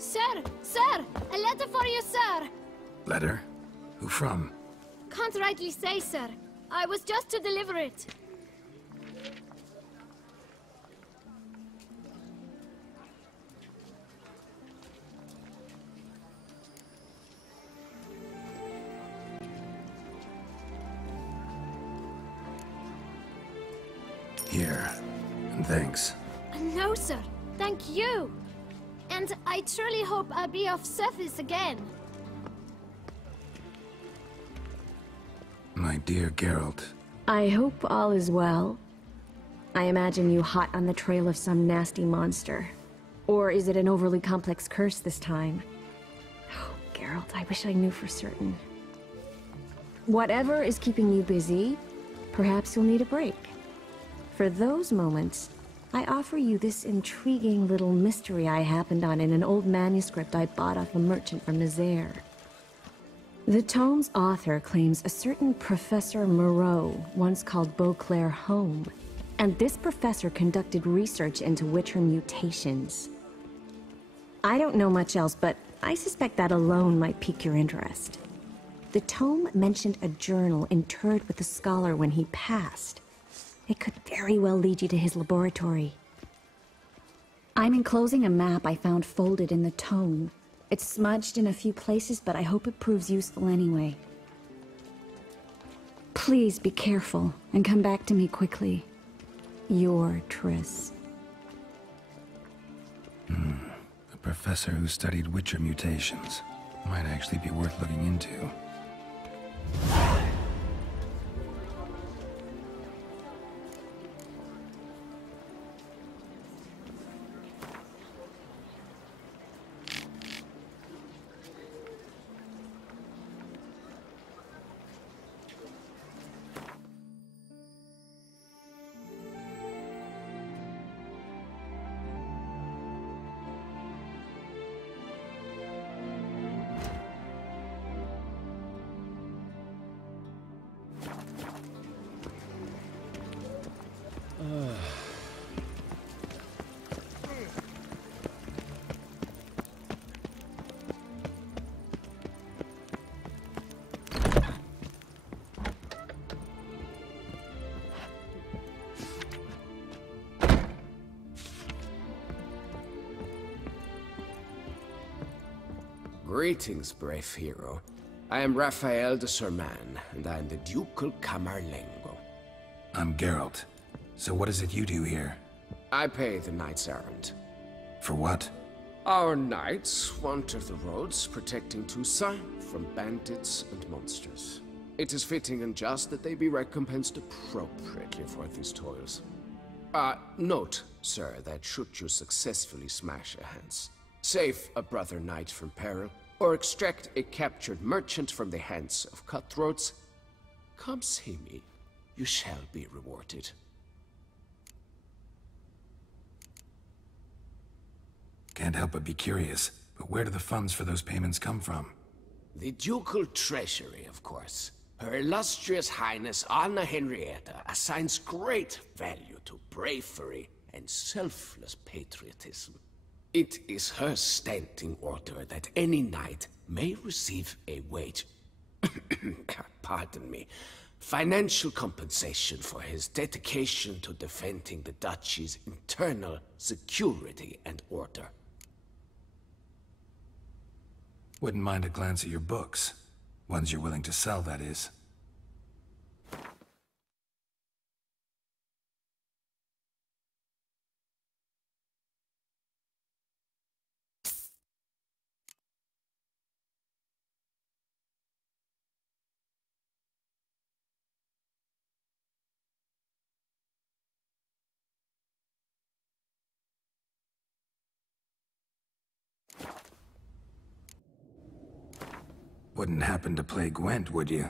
Sir! Sir! A letter for you, sir! Letter? Who from? Can't rightly say, sir. I was just to deliver it. Here. And thanks. No, sir. Thank you. And I truly hope I'll be of service again. My dear Geralt. I hope all is well. I imagine you hot on the trail of some nasty monster. Or is it an overly complex curse this time? Oh, Geralt, I wish I knew for certain. Whatever is keeping you busy, perhaps you'll need a break. For those moments, I offer you this intriguing little mystery I happened on in an old manuscript I bought off a merchant from Nazaire. The tome's author claims a certain Professor Moreau once called Beauclair home, and this professor conducted research into Witcher mutations. I don't know much else, but I suspect that alone might pique your interest. The tome mentioned a journal interred with the scholar when he passed. It could very well lead you to his laboratory. I'm enclosing a map I found folded in the tome. It's smudged in a few places, but I hope it proves useful anyway. Please be careful and come back to me quickly. Your Triss. A professor who studied Witcher mutations. Might actually be worth looking into. Greetings, brave hero. I am Raphael de Serman, and I am the Ducal Camarlengo. I'm Geralt. So what is it you do here? I pay the knights errant. For what? Our knights wander the roads, protecting Toussaint from bandits and monsters. It is fitting and just that they be recompensed appropriately for these toils. Note, sir, that should you successfully smash a Hans, save a brother knight from peril, or extract a captured merchant from the hands of cutthroats, come see me. You shall be rewarded. Can't help but be curious, but where do the funds for those payments come from? The ducal treasury, of course. Her illustrious highness Anna Henrietta assigns great value to bravery and selfless patriotism. It is her standing order that any knight may receive a wage, pardon me, financial compensation for his dedication to defending the duchy's internal security and order. Wouldn't mind a glance at your books. Ones you're willing to sell, that is. Wouldn't happen to play Gwent, would you?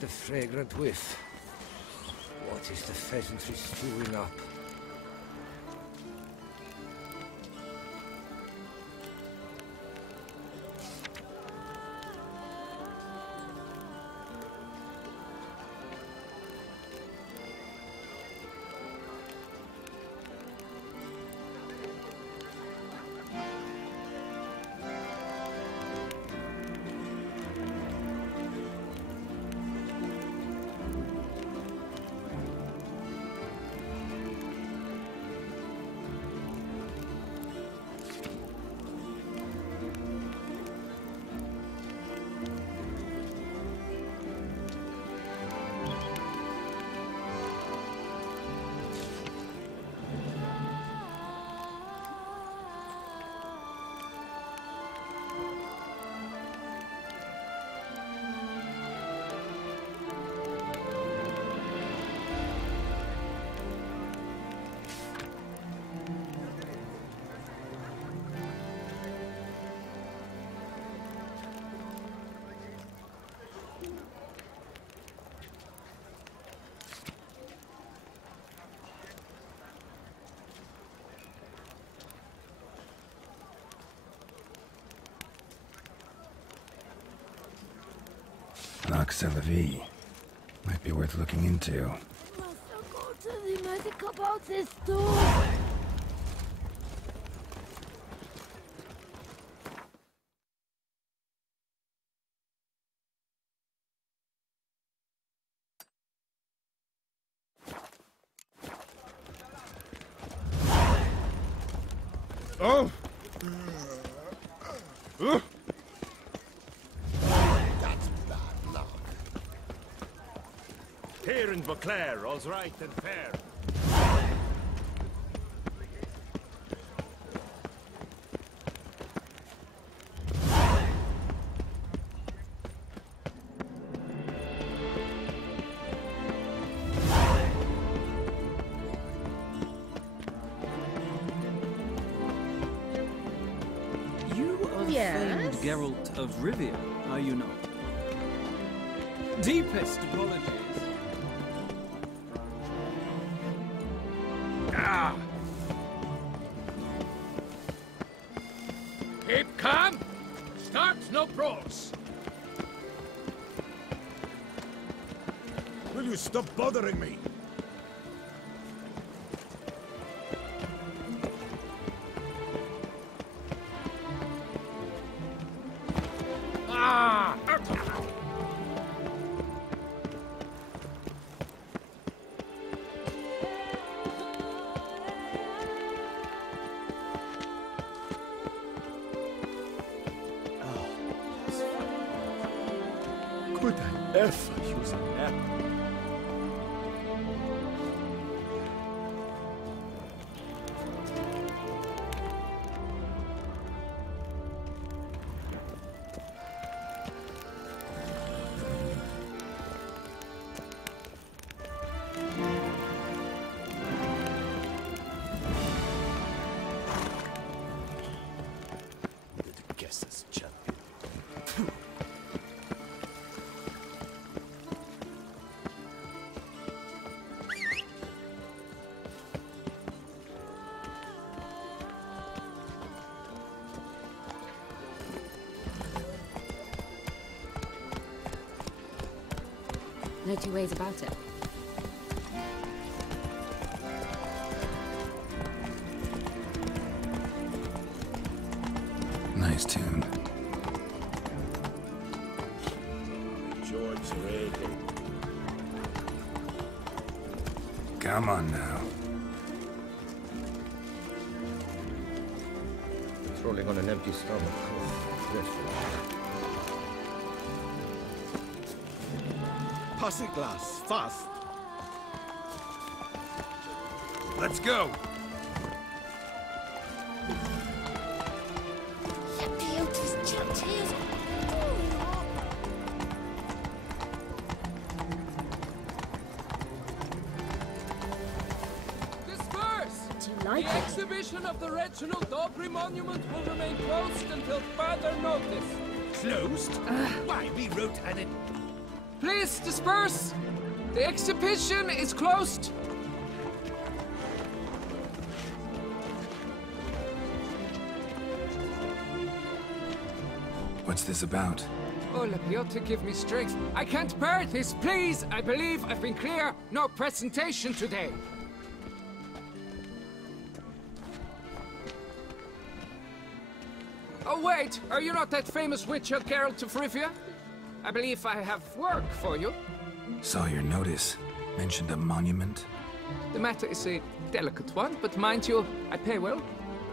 the fragrant whiff. What is the pheasantry stewing up? La vie. Might be worth looking into. Must go to the magic about this door. Oh! Here in Beauclair, all's right and fair. You are the famed Geralt of Rivia, are you not? Deepest apologies. Keep calm! Start no brawls! Will you stop bothering me? Ah! Could I ever use a nap? Guess this champion. No two ways about it. Nice tune. George ready. Come on now. Patrolling on an empty stomach. Dreadful. Pass a glass, fast. Let's go. The exhibition of the Reginald Aubrey monument will remain closed until further notice. Closed? Why, we wrote an... Please disperse! The exhibition is closed! What's this about? Oh, Lapiota, give me strength. I can't bear this, please! I believe I've been clear. No presentation today. Oh, wait! Are you not that famous witcher, Geralt de Rivia? I believe I have work for you. Saw your notice. Mentioned a monument. The matter is a delicate one, but mind you, I pay well.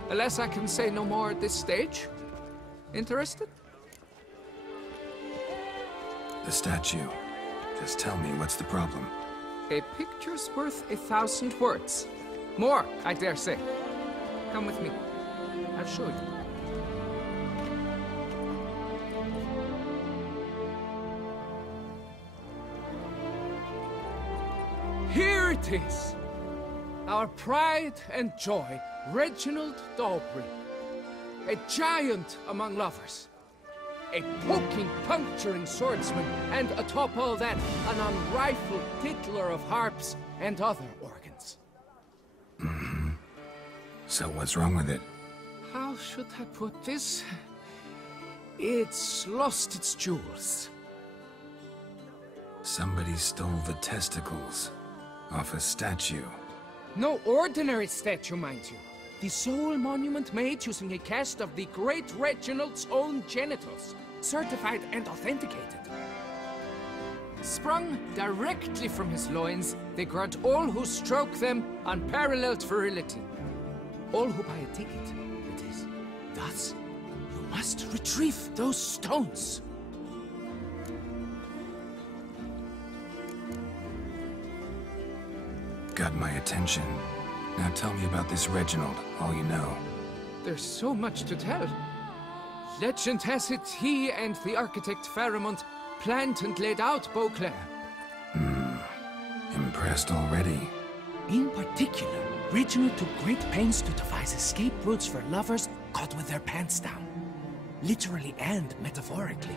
Alas, I can say no more at this stage. Interested? The statue. Just tell me, what's the problem? A picture's worth 1,000 words. More, I dare say. Come with me. I'll show you. Here it is! Our pride and joy, Reginald Dobry. A giant among lovers. A poking, puncturing swordsman, and atop all that, an unrifled tickler of harps and other organs. Mm-hmm. So what's wrong with it? How should I put this? It's lost its jewels. Somebody stole the testicles off a statue. No ordinary statue, mind you. The sole monument made using a cast of the great Reginald's own genitals, certified and authenticated. Sprung directly from his loins, they grant all who stroke them unparalleled virility. All who buy a ticket, it is. Thus, you must retrieve those stones. Got my attention. Now tell me about this Reginald, all you know. There's so much to tell. Legend has it he and the architect Faramond planned and laid out Beauclair. Impressed already. In particular, Reginald took great pains to devise escape routes for lovers caught with their pants down. Literally and metaphorically.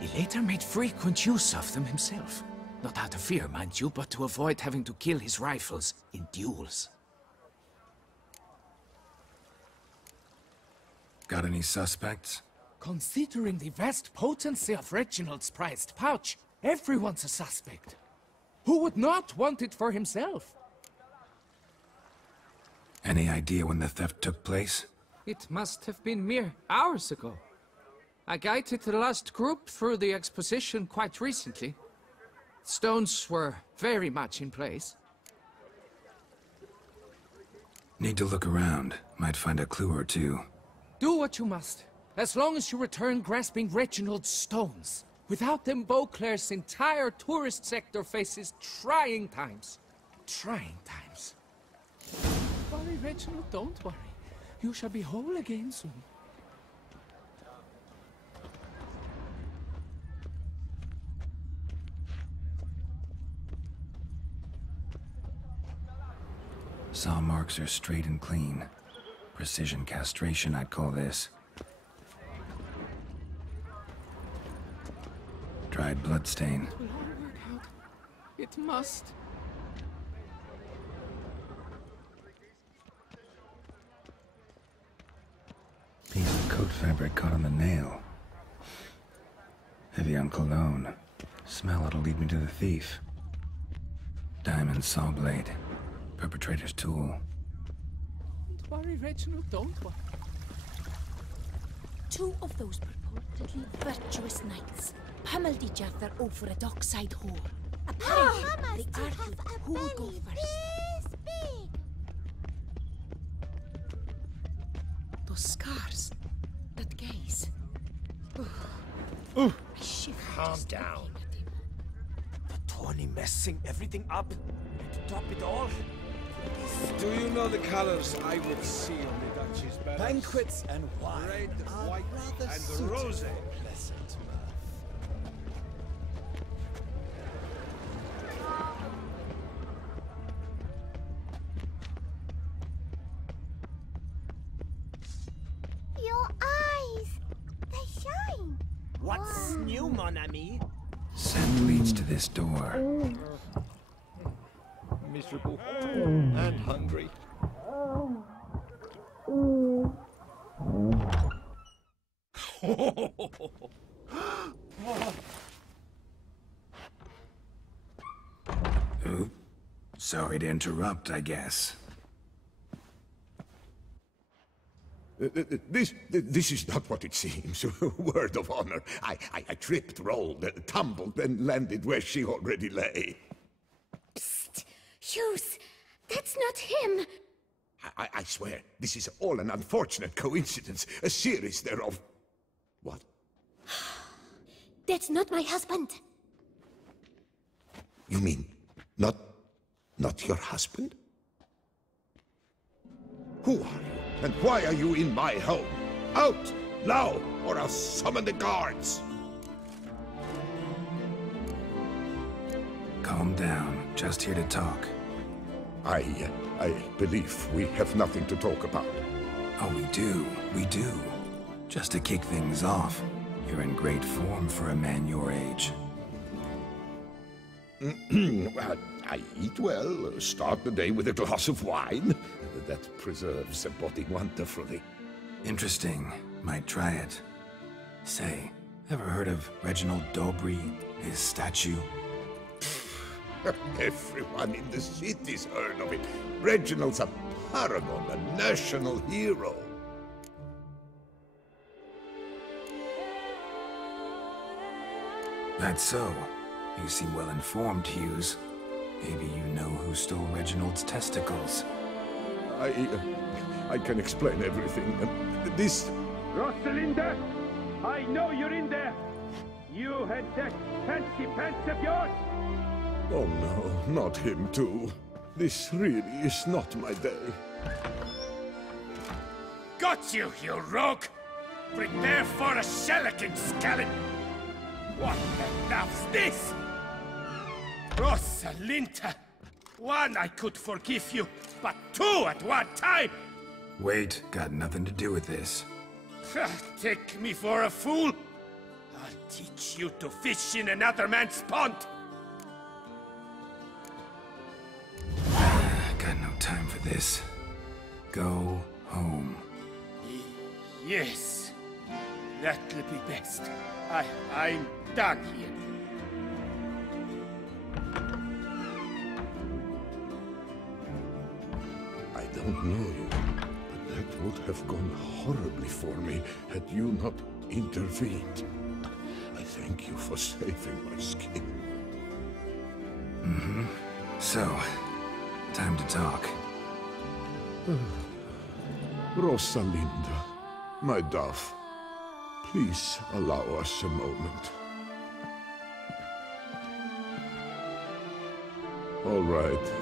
He later made frequent use of them himself. Not out of fear, mind you, but to avoid having to kill his rivals in duels. Got any suspects? Considering the vast potency of Reginald's prized pouch, everyone's a suspect. Who would not want it for himself? Any idea when the theft took place? It must have been mere hours ago. I guided the last group through the exposition quite recently. Stones were very much in place. Need to look around. Might find a clue or two. Do what you must, as long as you return grasping Reginald's stones. Without them, Beauclair's entire tourist sector faces trying times. Trying times. Don't worry, Reginald, don't worry. You shall be whole again soon. Saw marks are straight and clean. Precision castration, I'd call this. Dried bloodstain. It will all work out. It must. Piece of coat fabric caught on the nail. Heavy on cologne. Smell it'll lead me to the thief. Diamond saw blade. Perpetrator's tool. Don't worry, Reginald, don't worry. Two of those purportedly virtuous knights pummeled each other over a dockside hole. Apparently, they argued who would go first. Those scars, that gaze. I shiver Calm just down. looking at him. The Tawny messing everything up. And to top it all, Do you know the colors I would see on the Duchy's banners? banquets and wine. Red, white, and rose. Pleasant mirth. Your eyes, they shine. What's new, mon ami? Scent leads to this door. Miserable and hungry. Oop. Sorry to interrupt, I guess. This is not what it seems. Word of honor. I tripped, rolled, tumbled, and landed where she already lay. Psst! Hughes! That's not him! I swear, this is all an unfortunate coincidence. A series thereof. What? That's not my husband. You mean, not your husband? Who are you, and why are you in my home? Out, now, or I'll summon the guards! Calm down. Just here to talk. I believe we have nothing to talk about. Oh, we do. We do. Just to kick things off, you're in great form for a man your age. Well, I eat well, start the day with a glass of wine. That preserves the body wonderfully. Interesting. Might try it. Say, ever heard of Reginald Dobry, his statue? Everyone in the city's heard of it. Reginald's a paragon, a national hero. That's so. You seem well informed, Hughes. Maybe you know who stole Reginald's testicles. I can explain everything. This... Rosalinda! I know you're in there! You had that fancy pants of yours! Oh no, not him too. This really is not my day. Got you, you rogue! Prepare for a shellacking, scallop! What the laugh's this? Rosalinda! One, I could forgive you, but two at one time! Wait, got nothing to do with this. Take me for a fool? I'll teach you to fish in another man's pond! Got no time for this. Go home. Yes, that'll be best. I'm done here. I don't know you, but that would have gone horribly for me had you not intervened. I thank you for saving my skin. Mm-hmm. So, time to talk. Rosalinda, my dove, please allow us a moment. All right.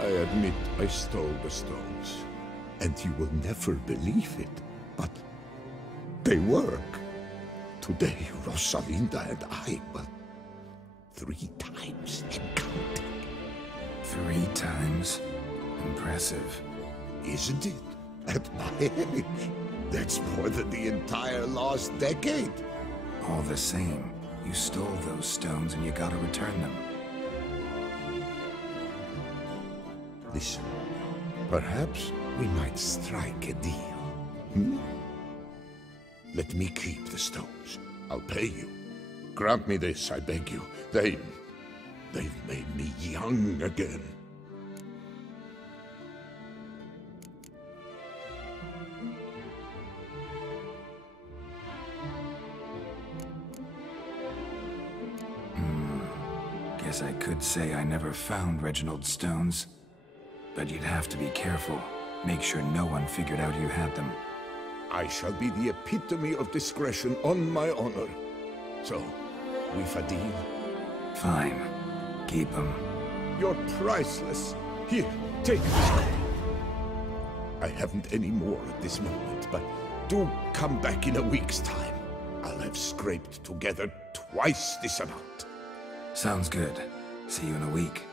I admit I stole the stones. And you will never believe it, but they work. Today, Rosalinda and I, well, 3 times and counting. 3 times? Impressive. Isn't it? At my age, that's more than the entire last decade. All the same, you stole those stones and you gotta return them. Listen, perhaps we might strike a deal. Hmm? Let me keep the stones. I'll pay you. Grant me this, I beg you. They've made me young again. Guess I could say I never found Reginald's stones. But you'd have to be careful. Make sure no one figured out you had them. I shall be the epitome of discretion on my honor. So, we've a deal? Fine. Keep them. You're priceless. Here, take this. I haven't any more at this moment, but do come back in a week's time. I'll have scraped together twice this amount. Sounds good. See you in a week.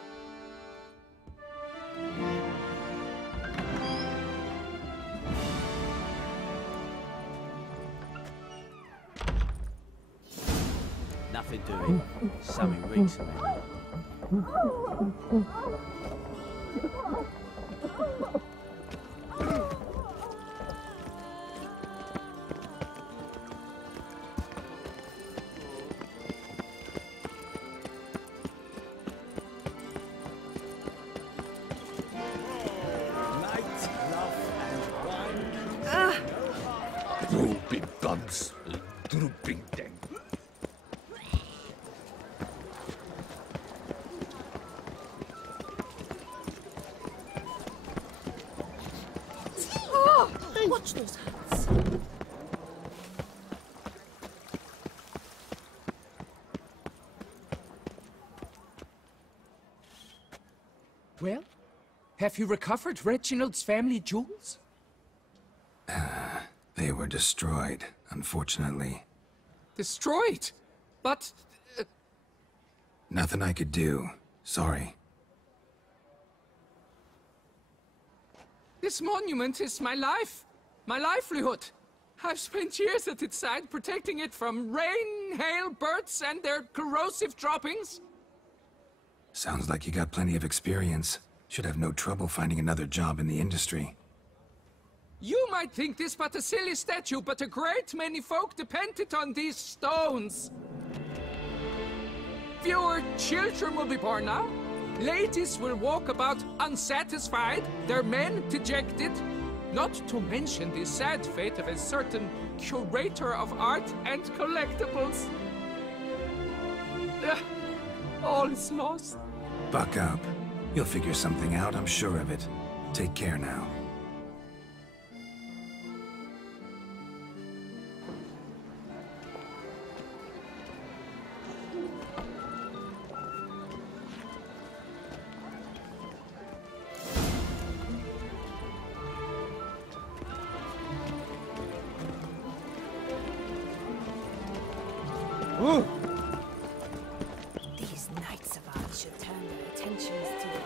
Nothing doing. Something reeks of it. Drooping bugs, drooping thing. Watch those hands. Well, have you recovered Reginald's family jewels? They were destroyed, unfortunately. Destroyed? But... Nothing I could do. Sorry. This monument is my life. My livelihood. I've spent years at its side protecting it from rain, hail, birds, and their corrosive droppings. Sounds like you got plenty of experience. Should have no trouble finding another job in the industry. You might think this but a silly statue, but a great many folk depended on these stones. Fewer children will be born now. Ladies will walk about unsatisfied, their men dejected. Not to mention the sad fate of a certain curator of art and collectibles. All is lost. Buck up. You'll figure something out, I'm sure of it. Take care now. These knights of ours should turn their attentions to the...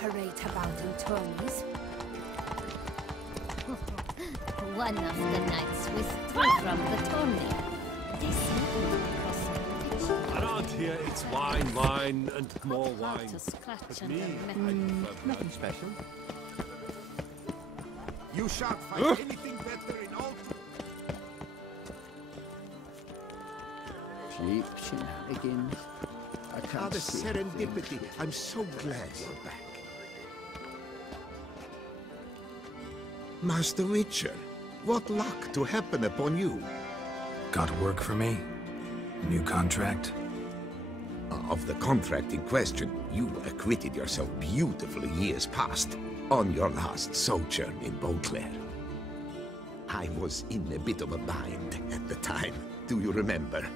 parade about in tourneys. One of the knights withdrew from the tourney. They simply crossed. Around here, it's wine, wine, and more How wine. to scratch But and me, remember. I prefer nothing special. You shan't find anything better in all... Cheap shenanigans. I can't the see serendipity. I'm so glad you're back. Master Witcher, what luck to happen upon you. Got work for me? New contract? Of the contract in question, you acquitted yourself beautifully years past, on your last sojourn in Beauclair. I was in a bit of a bind at the time, do you remember?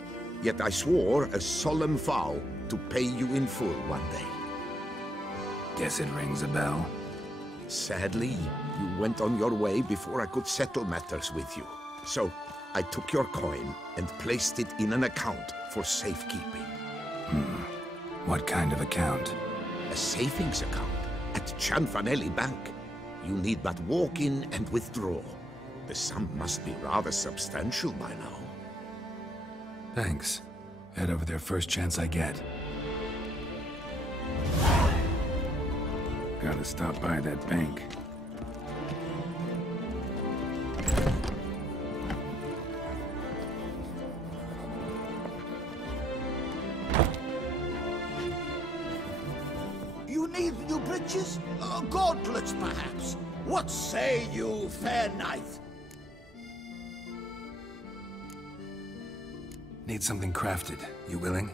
Yet I swore a solemn vow to pay you in full one day. Guess it rings a bell. Sadly, you went on your way before I could settle matters with you. So, I took your coin and placed it in an account for safekeeping. What kind of account? A savings account at Chanfanelli Bank. You need but walk in and withdraw. The sum must be rather substantial by now. Thanks. Head over there first chance I get. Gotta stop by that bank. You need new bridges? Gauntlets, perhaps? What say you, fair knight? Need something crafted. You willing?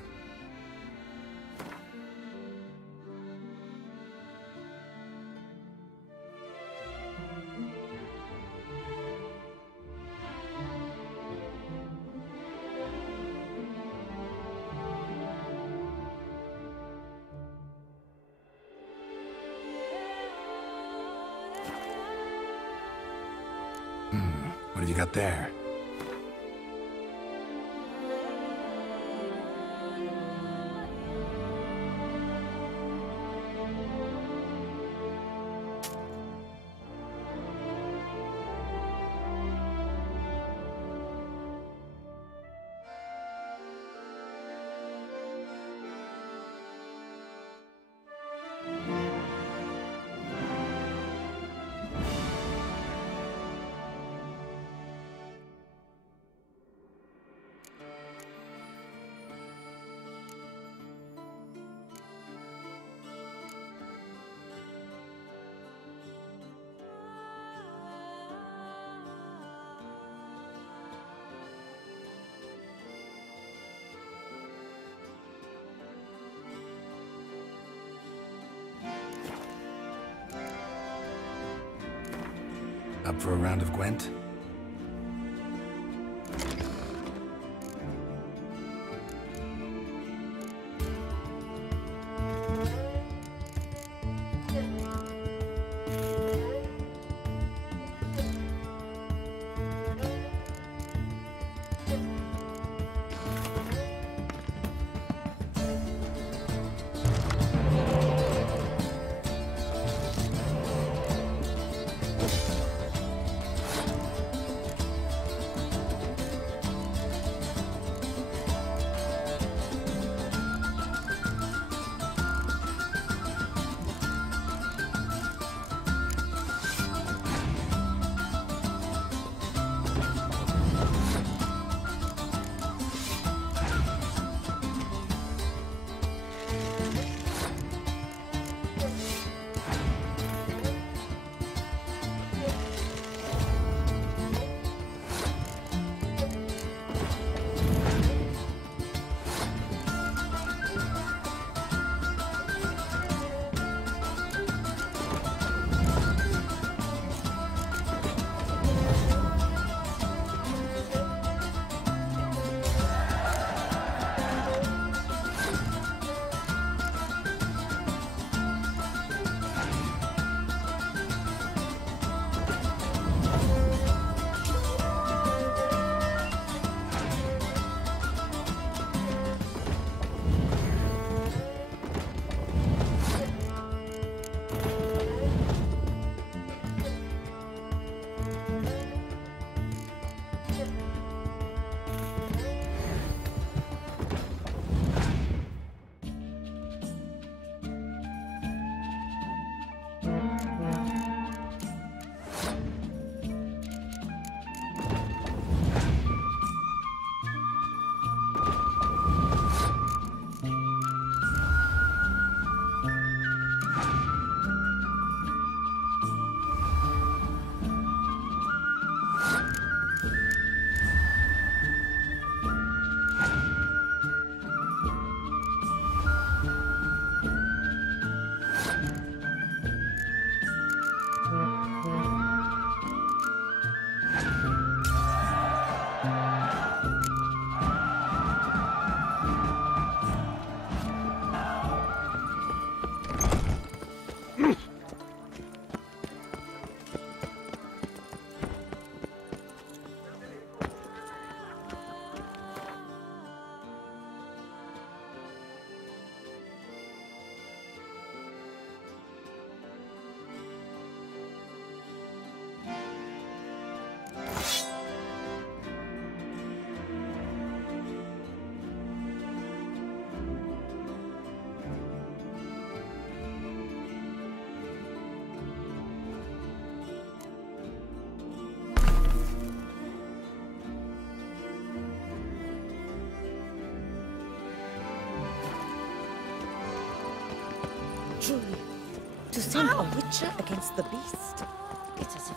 you got there? Up for a round of Gwent? Truly, to send a witcher against the beast, it's as if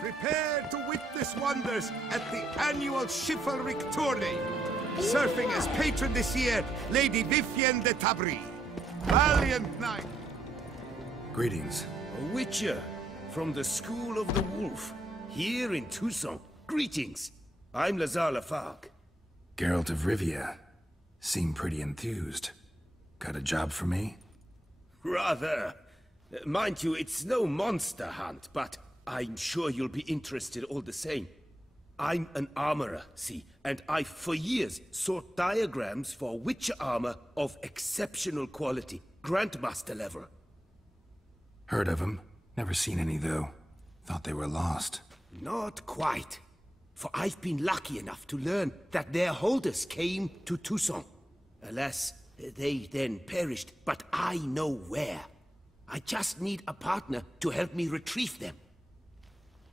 Prepare to witness wonders at the annual chivalric tourney. Surfing as patron this year, Lady Vivienne de Tabry. Valiant knight. Greetings. A witcher from the School of the Wolf, here in Tucson. Greetings. I'm Lazar Lafargue. Geralt of Rivia. Seem pretty enthused. Got a job for me? Rather. Mind you, it's no monster hunt, but I'm sure you'll be interested all the same. I'm an armorer, see, and I've for years sought diagrams for Witcher armor of exceptional quality, Grandmaster level. Heard of them. Never seen any, though. Thought they were lost. Not quite. For I've been lucky enough to learn that their holders came to Toussaint. Alas, they then perished, but I know where. I just need a partner to help me retrieve them.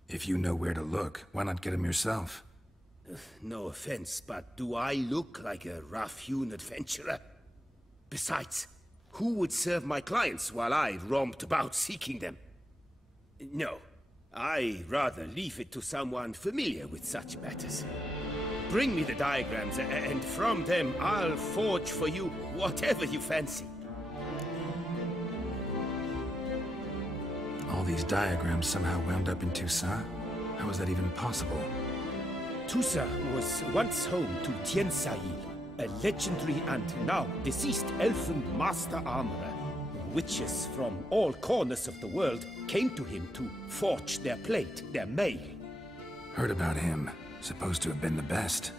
If you know where to look, why not get them yourself? No offense, but do I look like a rough-hewn adventurer? Besides, who would serve my clients while I romped about seeking them? No, I'd rather leave it to someone familiar with such matters. Bring me the diagrams, and from them I'll forge for you whatever you fancy. All these diagrams somehow wound up in Toussaint? How is that even possible? Toussaint was once home to Tiensail, a legendary and now deceased elfin master armorer. Witches from all corners of the world came to him to forge their plate, their mail. Heard about him. Supposed to have been the best.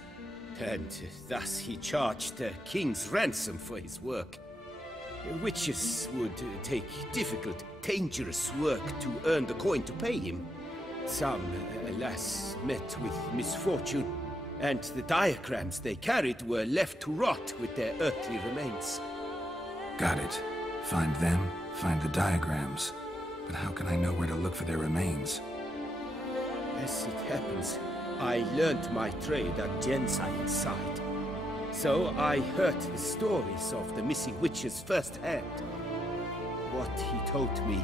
And thus he charged the king's ransom for his work. Witches would take difficult, dangerous work to earn the coin to pay him. Some, alas, met with misfortune, and the diagrams they carried were left to rot with their earthly remains. Got it. Find them, find the diagrams. But how can I know where to look for their remains? As it happens, I learned my trade at Jensail's side. So I heard the stories of the missing witches firsthand. What he told me,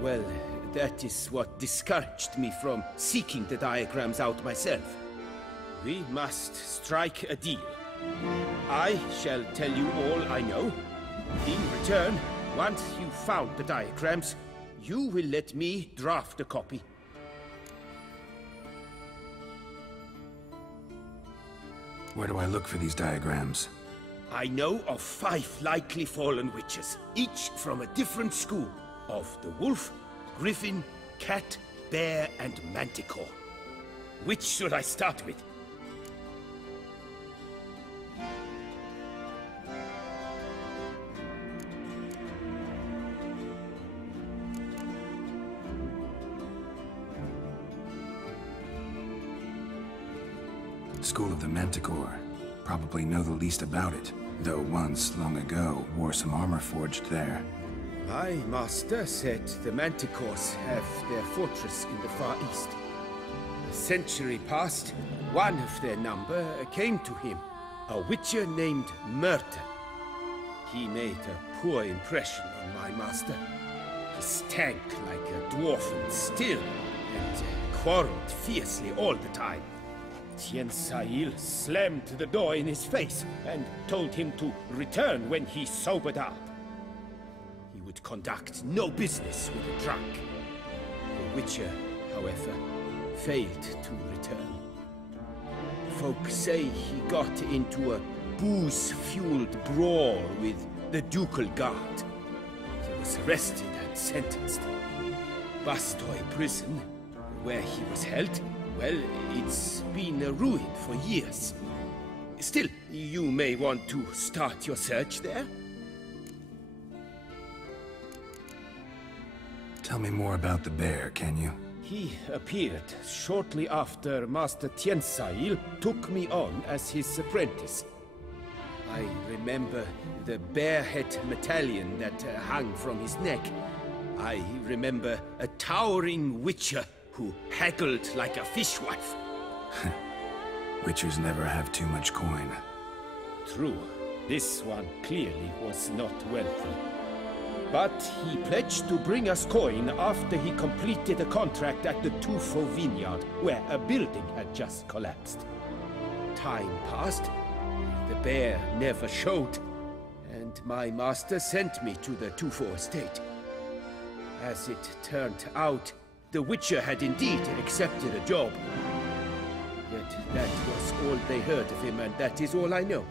well, that is what discouraged me from seeking the diagrams out myself. We must strike a deal. I shall tell you all I know. In return, once you've found the diagrams, you will let me draft a copy. Where do I look for these diagrams? I know of 5 likely fallen witches, each from a different school of the wolf, griffin, cat, bear, and manticore. Which should I start with? School of the Manticore. Probably know the least about it, though once, long ago, wore some armor forged there. My master said the Manticores have their fortress in the far east. A century past, one of their number came to him, a witcher named Merton. He made a poor impression on my master. He stank like a dwarf and still, and quarreled fiercely all the time. Tiensail slammed the door in his face and told him to return when he sobered up. He would conduct no business with a drunk. The Witcher, however, failed to return. Folk say he got into a booze-fueled brawl with the ducal guard. He was arrested and sentenced. Bastoy prison, where he was held, well, it's been a ruin for years. Still, you may want to start your search there. Tell me more about the bear, can you? He appeared shortly after Master Tiensail took me on as his apprentice. I remember the bear-head medallion that hung from his neck. I remember a towering witcher who haggled like a fishwife. Witchers never have too much coin. True. This one clearly was not wealthy. But he pledged to bring us coin after he completed a contract at the Tufo vineyard, where a building had just collapsed. Time passed. The bear never showed, and my master sent me to the Tufo estate. As it turned out, the Witcher had indeed accepted a job. Yet that was all they heard of him, and that is all I know.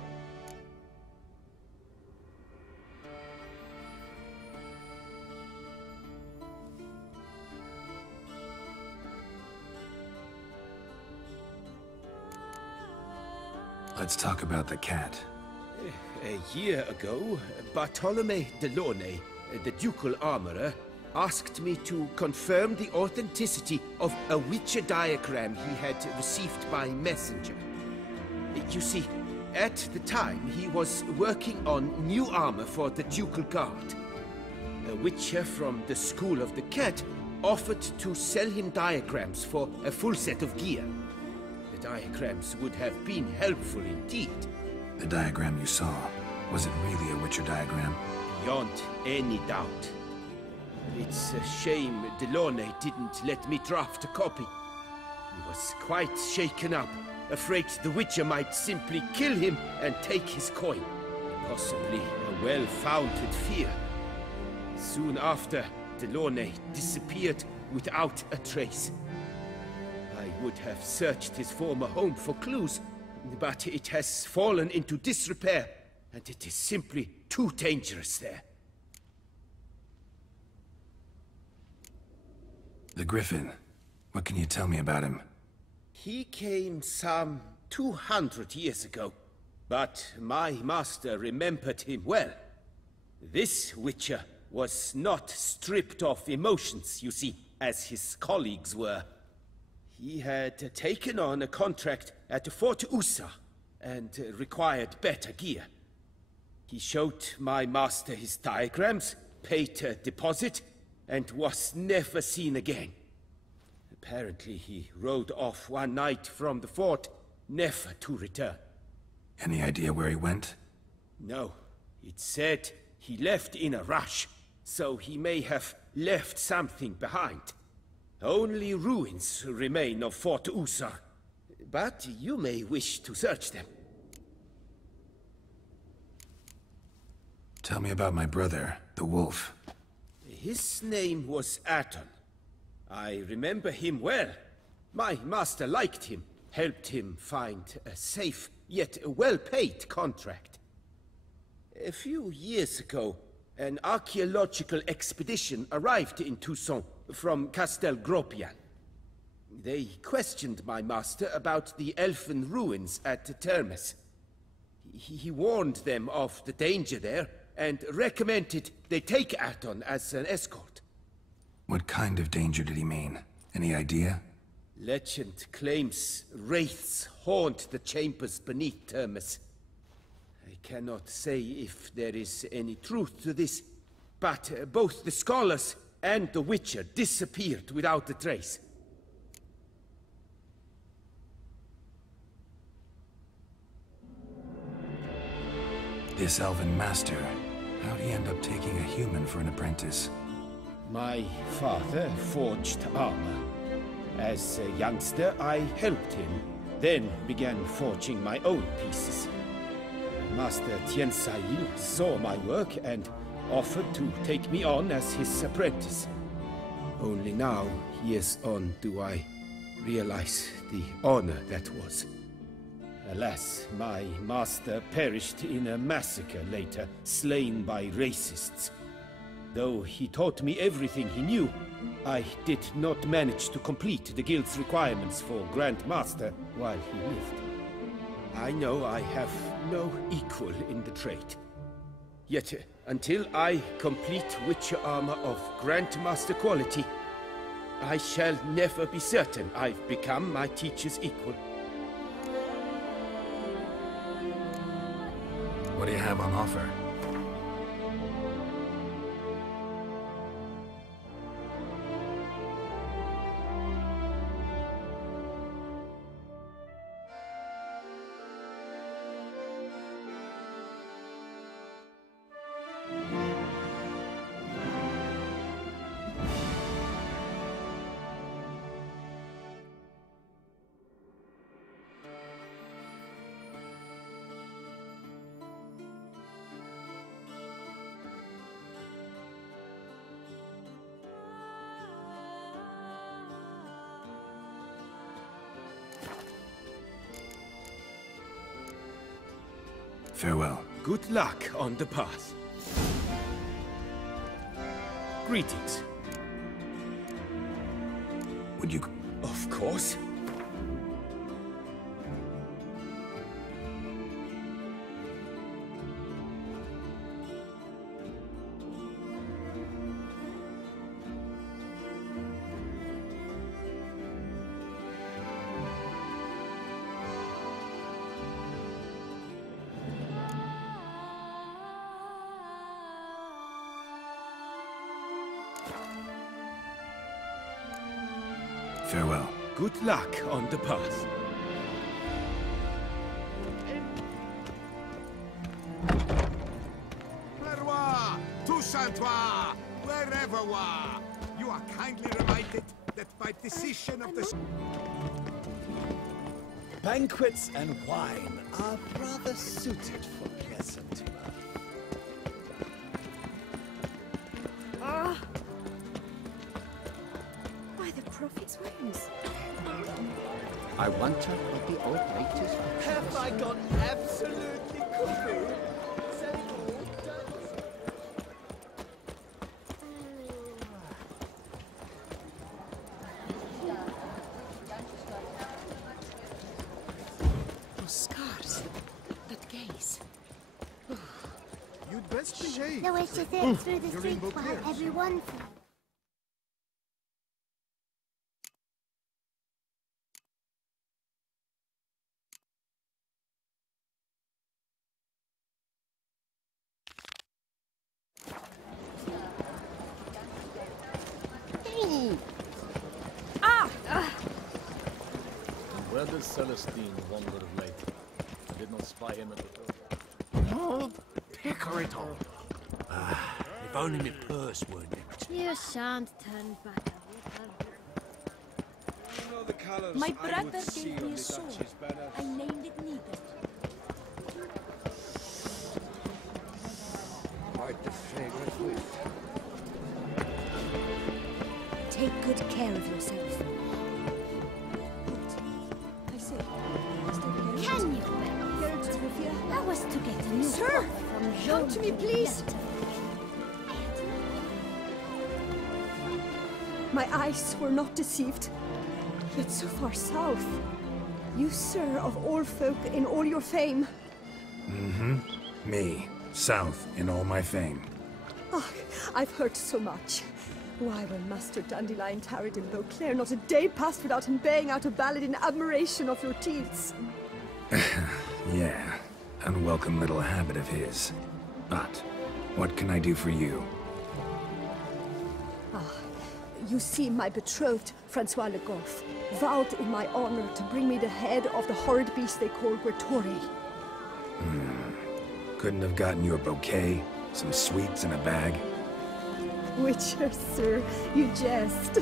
Let's talk about the cat. A year ago, Bartolome de Launay, the ducal armorer, asked me to confirm the authenticity of a Witcher diagram he had received by messenger. You see, at the time he was working on new armor for the ducal guard. A Witcher from the School of the Cat offered to sell him diagrams for a full set of gear. The diagrams would have been helpful indeed. The diagram you saw, was it really a Witcher diagram? Beyond any doubt. It's a shame Delaunay didn't let me draft a copy. He was quite shaken up, afraid the Witcher might simply kill him and take his coin. Possibly a well-founded fear. Soon after, Delaunay disappeared without a trace. I would have searched his former home for clues, but it has fallen into disrepair, and it is simply too dangerous there. The Griffin. What can you tell me about him? He came some 200 years ago, but my master remembered him well. This Witcher was not stripped of emotions, you see, as his colleagues were. He had taken on a contract at Fort Usa and required better gear. He showed my master his diagrams, paid a deposit, and was never seen again. Apparently he rode off one night from the fort, never to return. Any idea where he went? No. It said he left in a rush, so he may have left something behind. Only ruins remain of Fort Usa, but you may wish to search them. Tell me about my brother, the wolf. His name was Aton. I remember him well. My master liked him, helped him find a safe, yet well-paid contract. A few years ago, an archaeological expedition arrived in Toussaint from Castel Gropian. They questioned my master about the elfin ruins at Termes. He warned them of the danger there, and recommended they take Aton as an escort. What kind of danger did he mean? Any idea? Legend claims wraiths haunt the chambers beneath Termes. I cannot say if there is any truth to this, but both the scholars and the Witcher disappeared without a trace. This elven master, how'd he end up taking a human for an apprentice? My father forged armor. As a youngster, I helped him, then began forging my own pieces. Master Tiensail saw my work and offered to take me on as his apprentice. Only now, years on, do I realize the honor that was. Alas, my master perished in a massacre later, slain by racists. Though he taught me everything he knew, I did not manage to complete the guild's requirements for Grand Master while he lived. I know I have no equal in the trade. Yet, until I complete Witcher armor of Grandmaster quality, I shall never be certain I've become my teacher's equal. What do you have on offer? Farewell. Good luck on the path. Greetings. Would you... Of course. Farewell. Good luck on the path. Leroy, Toussaint-toi, wherever wa, you are kindly reminded that by decision of the... Banquets and wine are rather suited for pleasant mirth. By the prophet's wings. I wonder what the old ladies are. Have I gone absolutely cuckoo? Those scars. That gaze. You'd best behave. No way to think through the street while everyone... Where does Celestine wander of late? I did not spy him at the door. Oh, Pickeriton. If only my purse weren't empty. You shan't turn back. You know the colors My I brother would see gave on me a the sword. Duchess' banner. I named it neither. Quite the fragrant whiff. Take good care of yourself. I say, Can you bear? Geralt de Rivia. I was to get a new Sir, cloth from come to me, please. My eyes were not deceived. Yet so far south. You, sir, of all folk in all your fame. Mm-hmm. Me, south in all my fame. Oh, I've heard so much. Why, when Master Dandelion tarried in Beauclair, not a day passed without him baying out a ballad in admiration of your deeds. Yeah, unwelcome little habit of his. But, what can I do for you? You see, my betrothed, Francois Le Goff, vowed in my honor to bring me the head of the horrid beast they call Grettori. Couldn't have gotten you a bouquet, some sweets in a bag? Witcher, sir, you jest.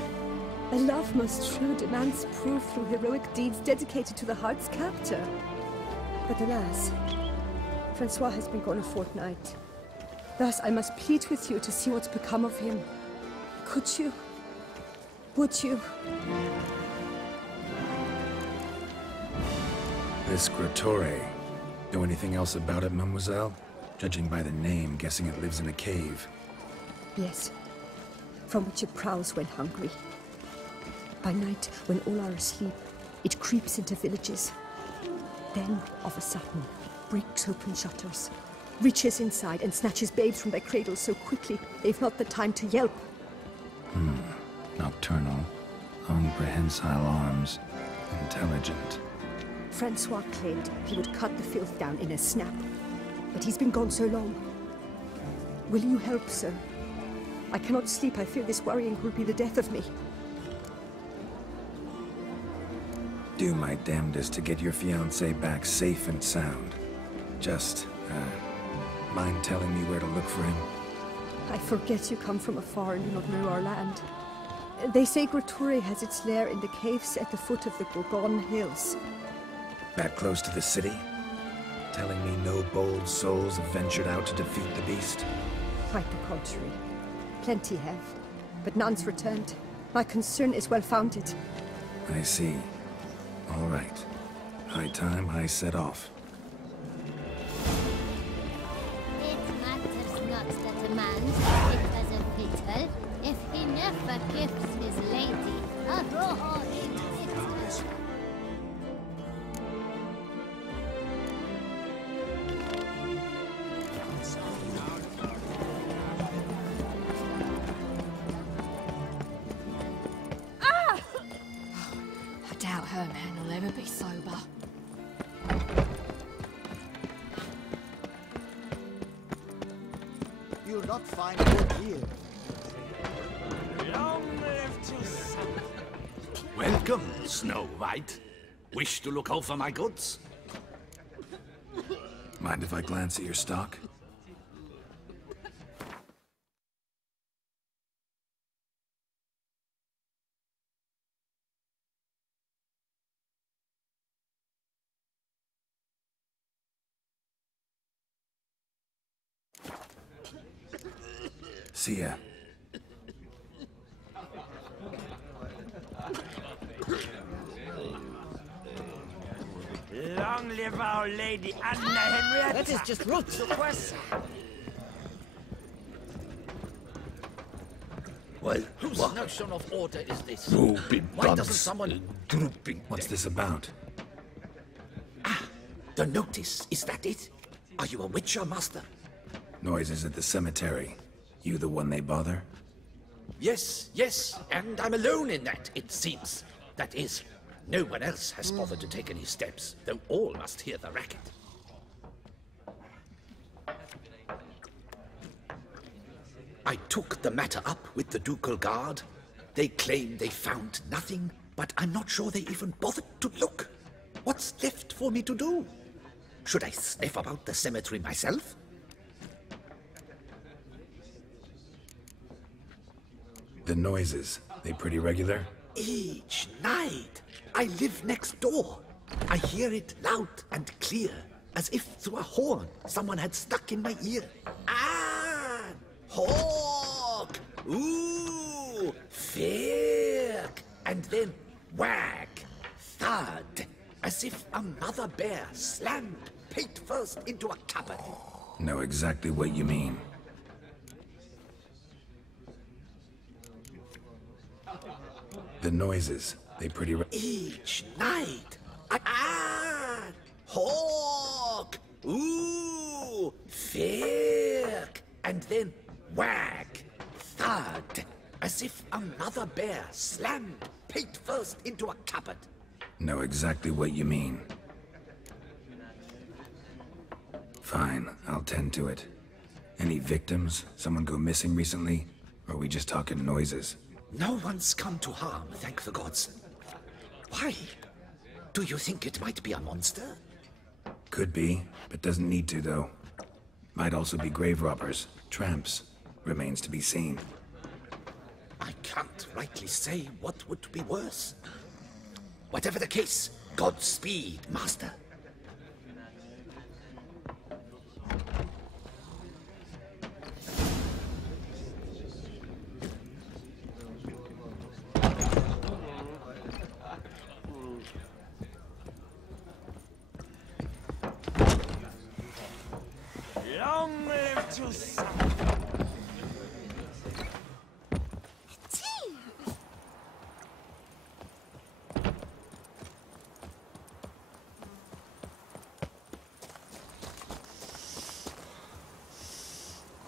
A love most true demands proof through heroic deeds dedicated to the heart's captor. But alas, Francois has been gone a fortnight. Thus I must plead with you to see what's become of him. Could you? Would you? This Grettori. Know anything else about it, mademoiselle? Judging by the name, guessing it lives in a cave. Yes, from which it prowls when hungry. By night, when all are asleep, it creeps into villages. Then, of a sudden, breaks open shutters, reaches inside and snatches babes from their cradles so quickly they've not the time to yelp. Nocturnal, long prehensile arms, intelligent. Francois claimed he would cut the filth down in a snap, but he's been gone so long. Will you help, sir? I cannot sleep. I fear this worrying will be the death of me. Do my damnedest to get your fiancé back safe and sound. Just, mind telling me where to look for him? I forget you come from afar and do not know our land. They say Grettori has its lair in the caves at the foot of the Gorgon Hills. That close to the city? Telling me no bold souls have ventured out to defeat the beast? Quite the contrary. Plenty have, but none's returned. My concern is well-founded. I see. All right. High time I set off. It matters not that a man it as a fiddle if he never gives his lady a roar in it. I doubt her man will ever be sober. You'll not find good here. Long live Toussaint. Welcome, Snow White. Wish to look over my goods? Mind if I glance at your stock? See ya. Long live our Lady Anna Henrietta! That is just roots. Well, whose notion of order is this? Why doesn't someone... What's this about? The notice, is that it? Are you a witcher, master? Noises at the cemetery. You the one they bother? Yes, and I'm alone in that, it seems. That is, no one else has bothered to take any steps, though all must hear the racket. I took the matter up with the ducal guard. They claim they found nothing, but I'm not sure they even bothered to look. What's left for me to do? Should I sniff about the cemetery myself? The noises, they pretty regular? Each night. I live next door. I hear it loud and clear, as if through a horn someone had stuck in my ear. Ah! Hawk! Ooh! Firk! And then whack! Thud! As if a mother bear slammed pate first into a cupboard. Know exactly what you mean. The noises, they pretty each night. Hawk! Ooh! Firk! And then whack! Thud! As if a mother bear slammed pate first into a cupboard. Know exactly what you mean. Fine, I'll tend to it. Any victims? Someone go missing recently? Or are we just talking noises? No one's come to harm, thank the gods. Why? Do you think it might be a monster? Could be, but doesn't need to, though. Might also be grave robbers, tramps. Remains to be seen. I can't rightly say what would be worse. Whatever the case, Godspeed, Master. Long live to suffer!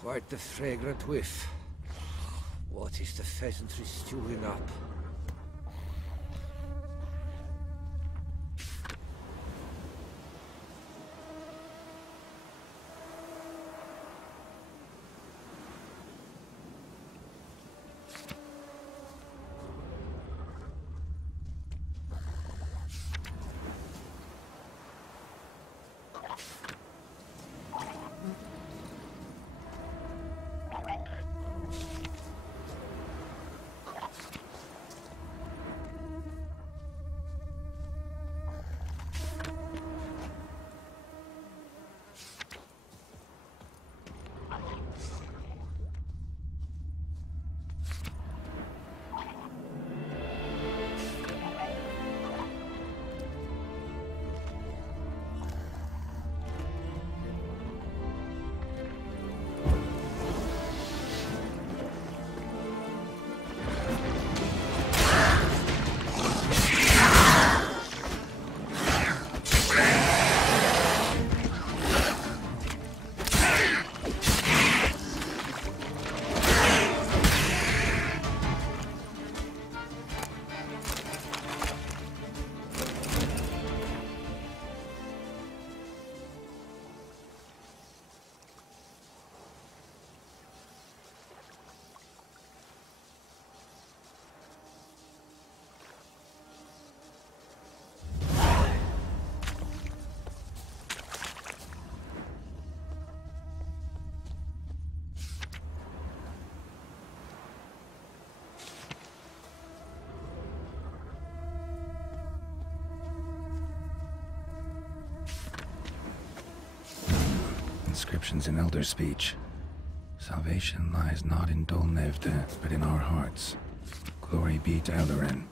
Quite the fragrant whiff. What is the pheasantry stewing up? Inscriptions in Elder speech. Salvation lies not in Dolnevde, but in our hearts. Glory be to Eldarin.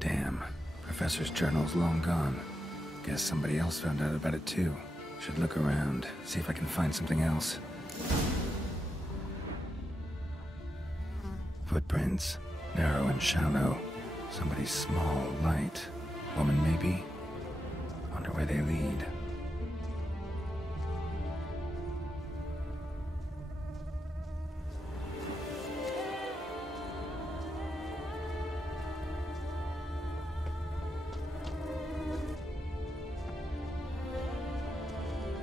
Damn. Professor's journal's long gone. Guess somebody else found out about it too. Should look around, see if I can find something else. Footprints. Narrow and shallow. Somebody small, light. Woman maybe? Wonder where they lead.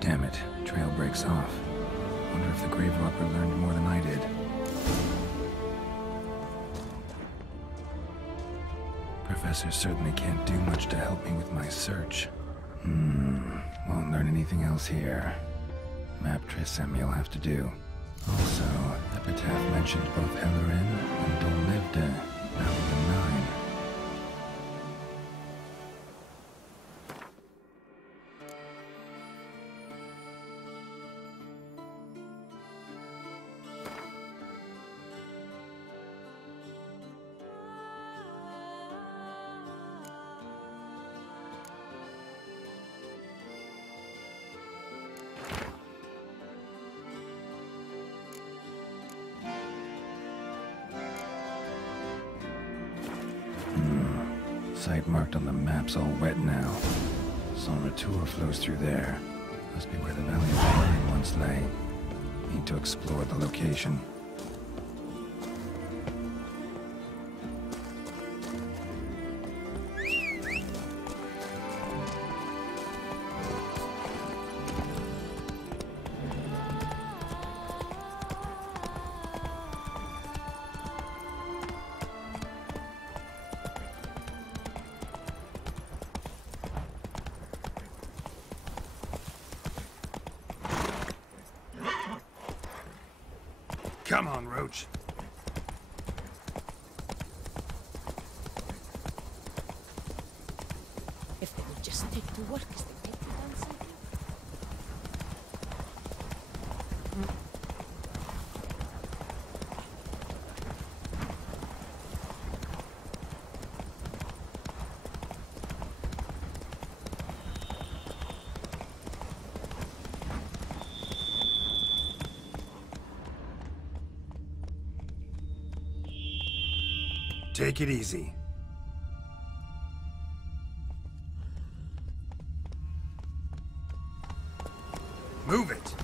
Damn it, trail breaks off. Wonder if the grave robber learned more than I did. Professor certainly can't do much to help me with my search. Won't learn anything else here. Map Trisem you'll have to do. Also, Epitaph mentioned both Eldarin and Dolnevde. That would be 9. site marked on the map's all wet now. Son Retour flows through there. Must be where the Valley of the Mind once lay. Need to explore the location. Come on, Roach. If they would just take to work as they take to dancing. Take it easy. Move it.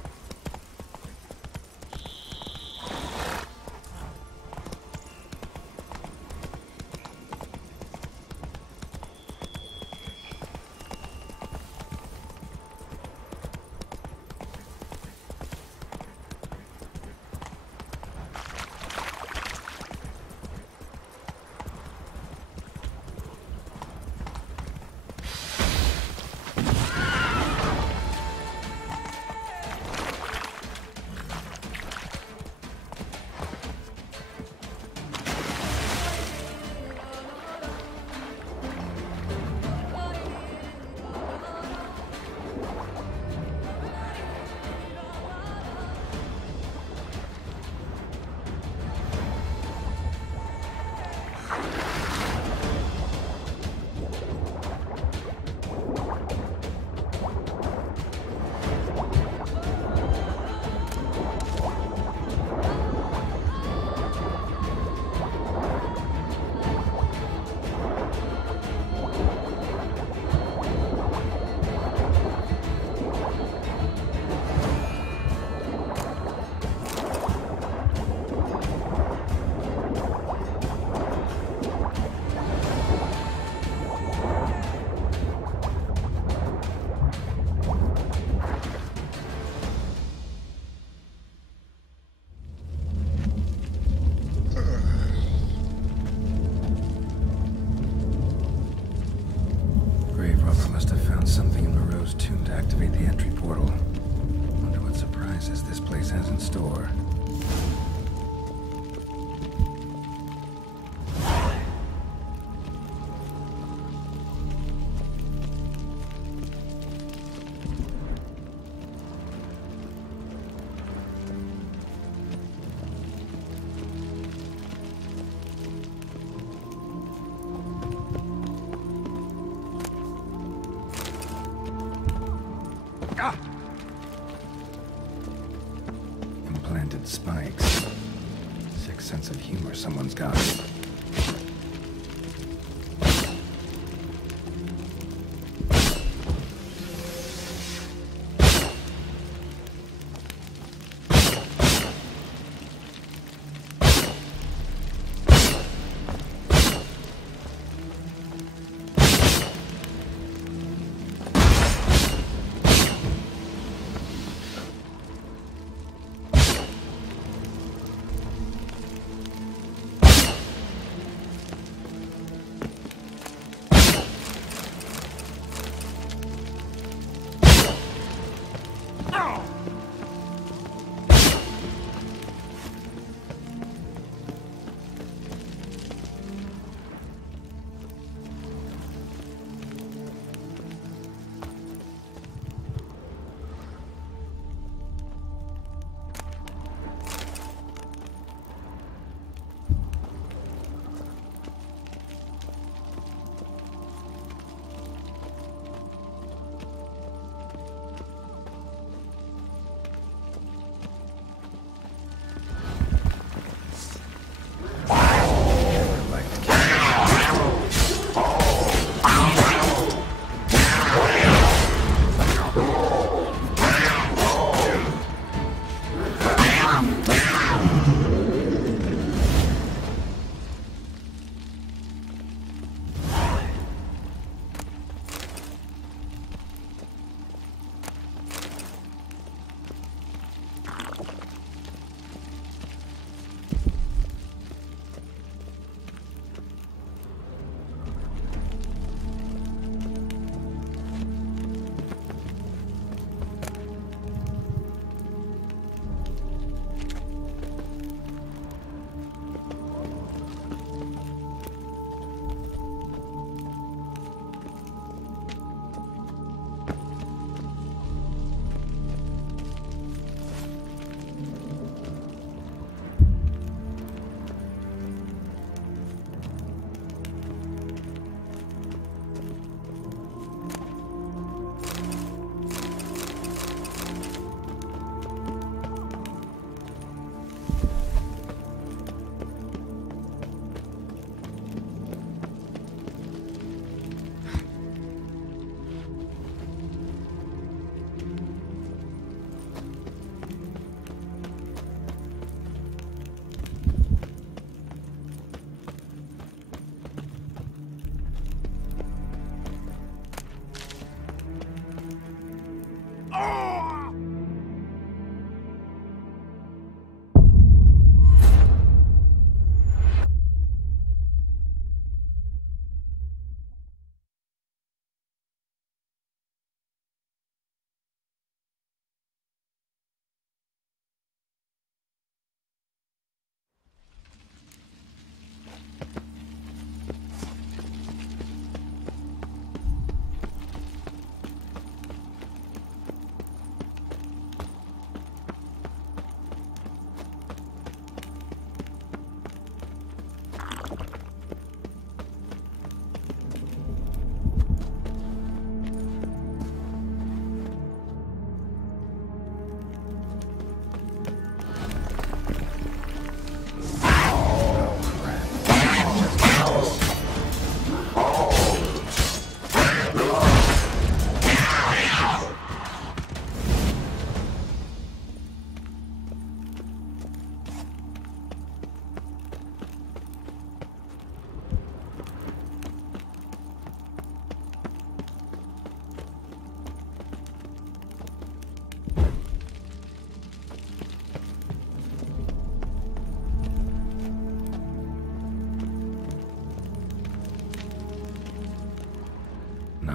Something in Moreau's tomb to activate the entry portal. Wonder what surprises this place has in store. Implanted spikes. Sick sense of humor someone's got.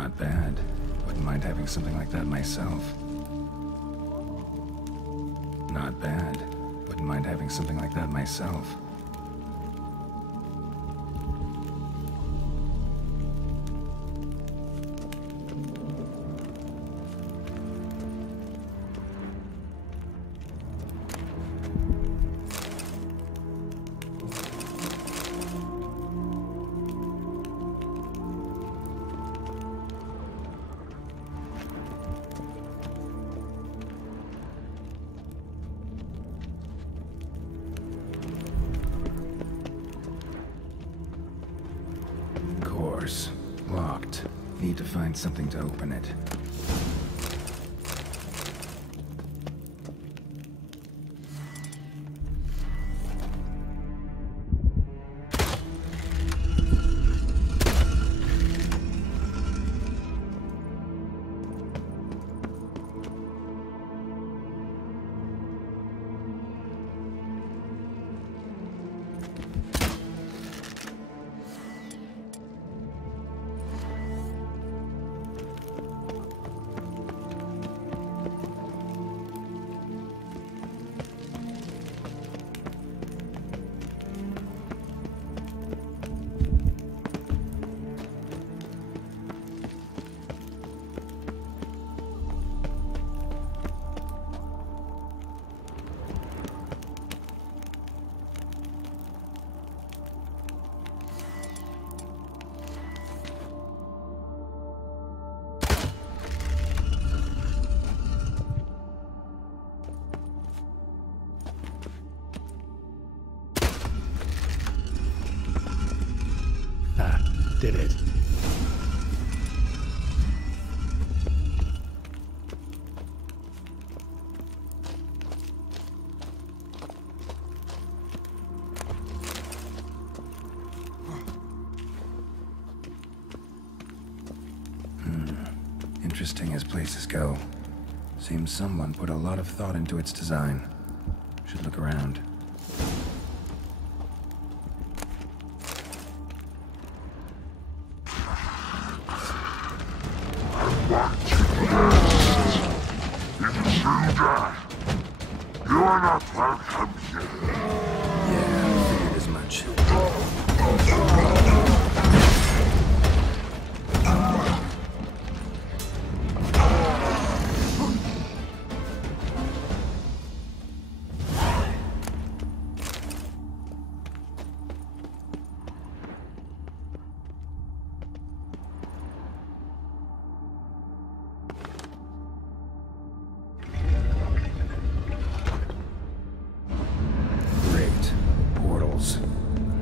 Not bad. Wouldn't mind having something like that myself. Not bad. Wouldn't mind having something like that myself. Locked. Need to find something to open it. Did it. Interesting as places go. Seems someone put a lot of thought into its design. Should look around. You are not welcome here. Yeah, I figured as much.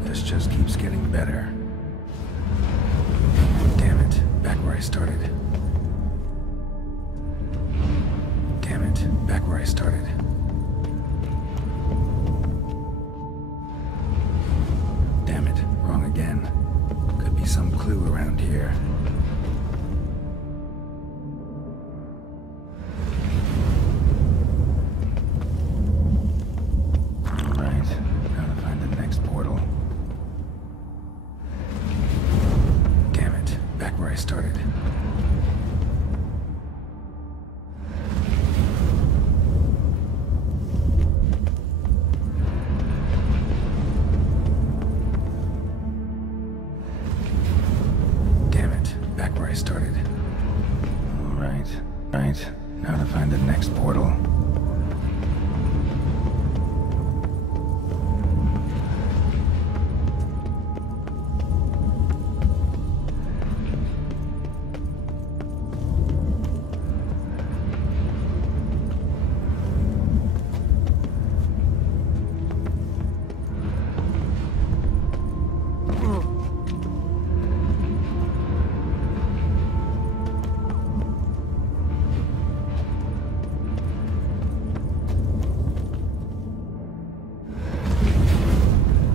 This just keeps getting better. Damn it, back where I started. Damn it, back where I started. Damn it, wrong again. Could be some clue around here. I started. Damn it, back where I started. All right, now to find the next portal.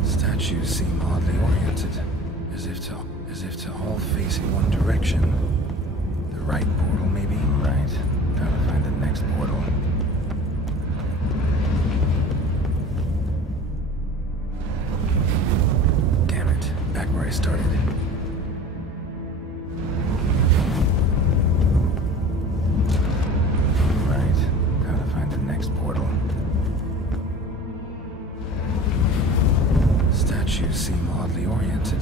Statues seem oddly oriented, as if to all face in one direction. The right portal, maybe? Right. Now to find the next portal. Damn it, back where I started. statues seem oddly oriented,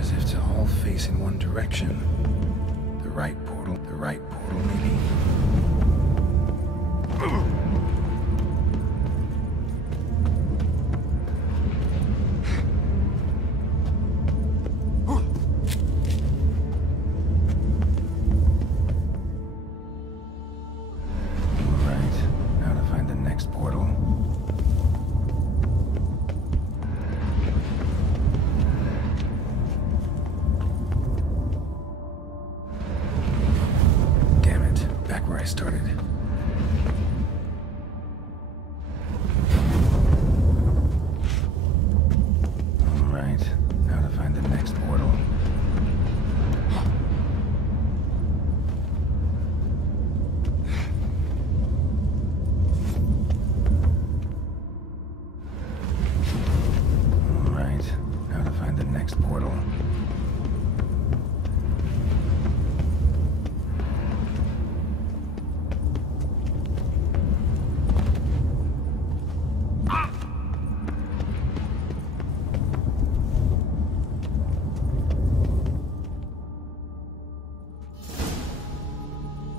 as if to all face in one direction. The right portal maybe?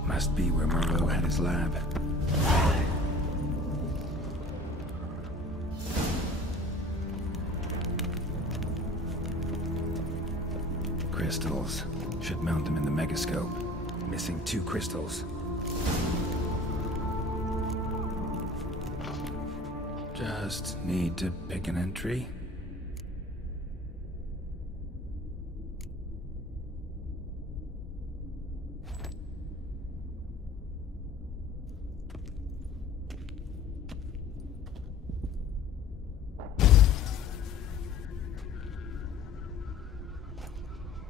Must be where Merlot had his lab. Crystals. Should mount them in the megascope. Missing 2 crystals. Just need to pick an entry.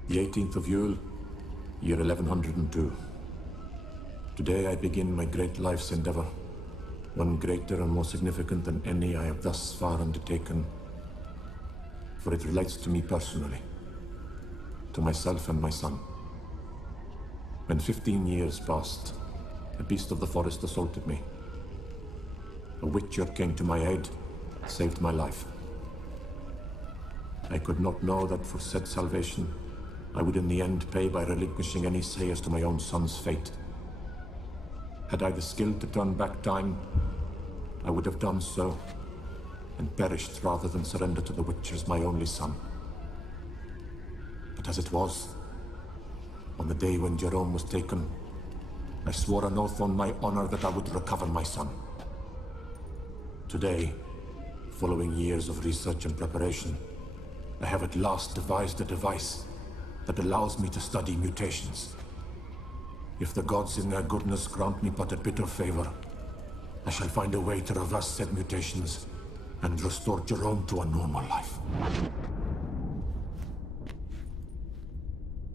The 18th of Yule, year 1102. Today I begin my great life's endeavor, one greater and more significant than any I have thus far undertaken, for it relates to me personally, to myself and my son. When 15 years passed, a beast of the forest assaulted me. A witcher came to my aid, saved my life. I could not know that for said salvation, I would in the end pay by relinquishing any say as to my own son's fate. Had I the skill to turn back time, I would have done so, and perished rather than surrender to the Witchers my only son. But as it was, on the day when Jerome was taken, I swore an oath on my honor that I would recover my son. Today, following years of research and preparation, I have at last devised a device that allows me to study mutations. If the gods in their goodness grant me but a bit of favor, I shall find a way to reverse said mutations and restore Jerome to a normal life.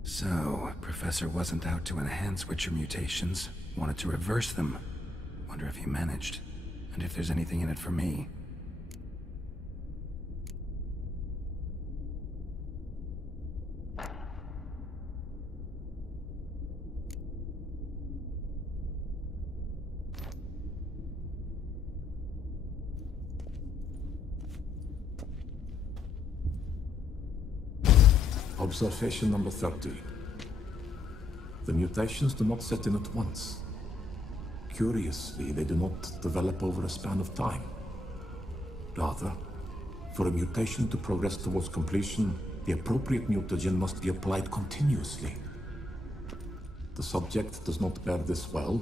So, Professor wasn't out to enhance Witcher mutations, wanted to reverse them. Wonder if he managed, and if there's anything in it for me. Observation number 30. The mutations do not set in at once. Curiously, they do not develop over a span of time. Rather, for a mutation to progress towards completion, the appropriate mutagen must be applied continuously. The subject does not bear this well,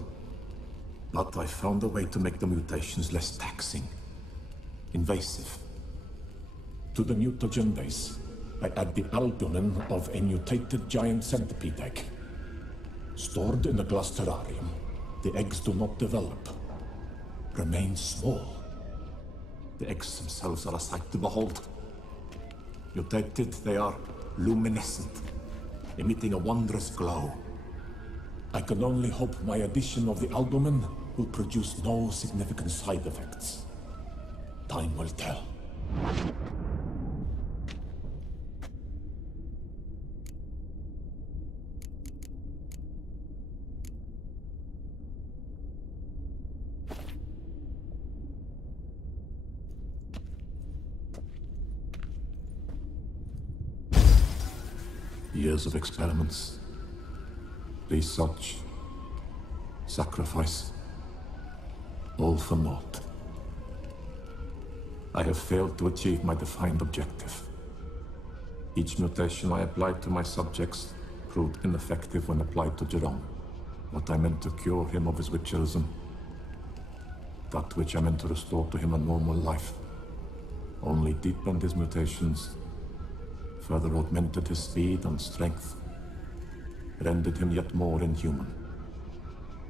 but I found a way to make the mutations less taxing, invasive. To the mutagen base, I add the albumin of a mutated giant centipede egg. Stored in a glass terrarium, the eggs do not develop, remain small. The eggs themselves are a sight to behold. Mutated, they are luminescent, emitting a wondrous glow. I can only hope my addition of the albumin will produce no significant side effects. Time will tell. Years of experiments, research, sacrifice, all for naught. I have failed to achieve my defined objective. Each mutation I applied to my subjects proved ineffective when applied to Jerome. What I meant to cure him of his witcherism, that which I meant to restore to him a normal life, only deepened his mutations, further augmented his speed and strength, rendered him yet more inhuman.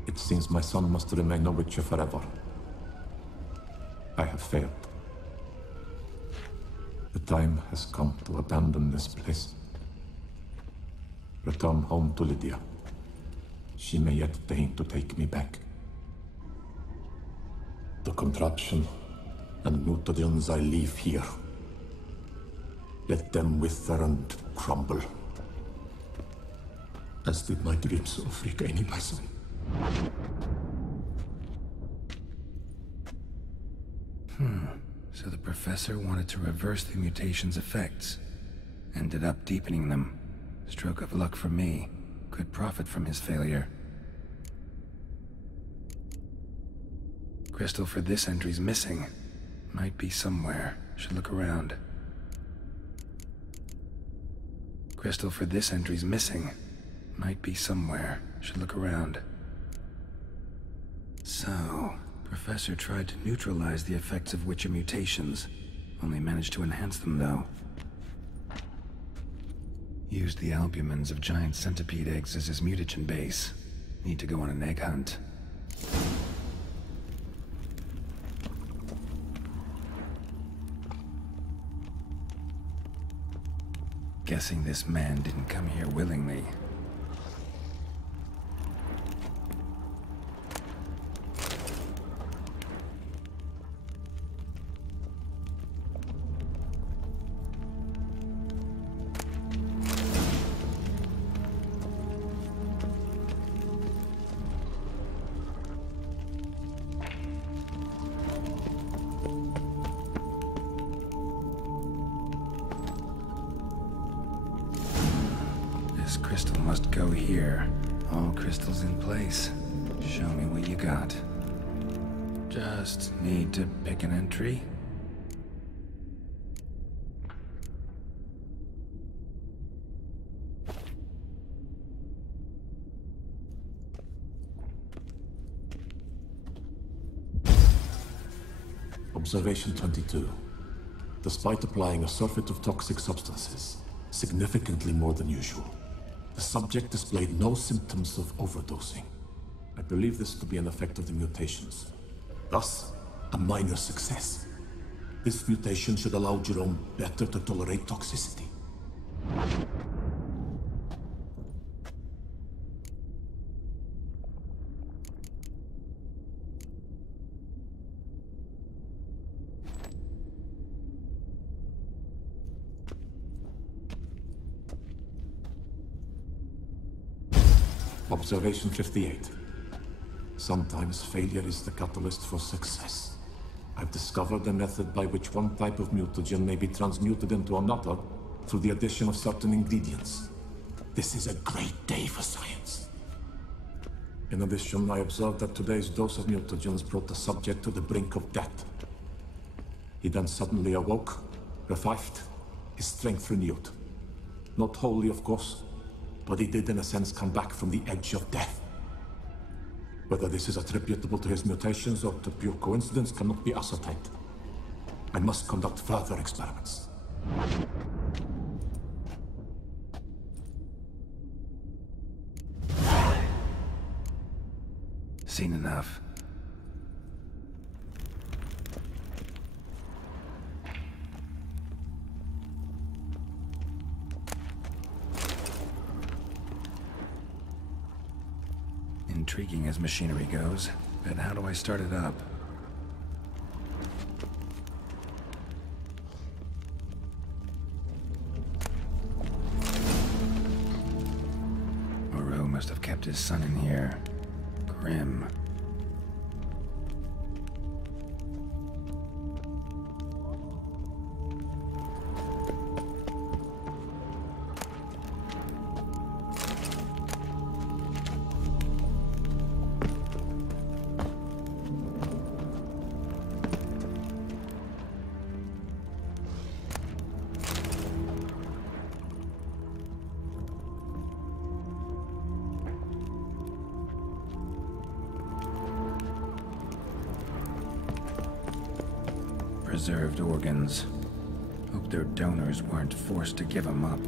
It seems my son must remain a witcher forever. I have failed. The time has come to abandon this place. Return home to Lydia. She may yet deign to take me back. The contraption and mutagens I leave here, let them wither and crumble, as did my dreams of regaining my son. So the professor wanted to reverse the mutation's effects. Ended up deepening them. Stroke of luck for me. Could profit from his failure. Crystal for this entry's missing. Might be somewhere. Should look around. Crystal for this entry's missing. Might be somewhere. Should look around. So, Professor tried to neutralize the effects of Witcher mutations. Only managed to enhance them, though. Used the albumins of giant centipede eggs as his mutagen base. Need to go on an egg hunt. Guessing this man didn't come here willingly. This crystal must go here. All crystals in place. Show me what you got. Just need to pick an entry. Observation 22. Despite applying a surfeit of toxic substances, significantly more than usual, the subject displayed no symptoms of overdosing. I believe this to be an effect of the mutations. Thus, a minor success. This mutation should allow Jerome better to tolerate toxicity. Observation 58. Sometimes failure is the catalyst for success. I've discovered a method by which one type of mutagen may be transmuted into another through the addition of certain ingredients. This is a great day for science. In addition, I observed that today's dose of mutagens brought the subject to the brink of death. He then suddenly awoke, revived, his strength renewed. Not wholly, of course, but he did in a sense come back from the edge of death. Whether this is attributable to his mutations or to pure coincidence cannot be ascertained. I must conduct further experiments. Seen enough. Intriguing as machinery goes, but how do I start it up? Moreau must have kept his son in here. Grim. preserved organs. Hope their donors weren't forced to give them up.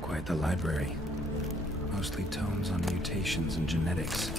Quite the library. Mostly tomes on mutations and genetics.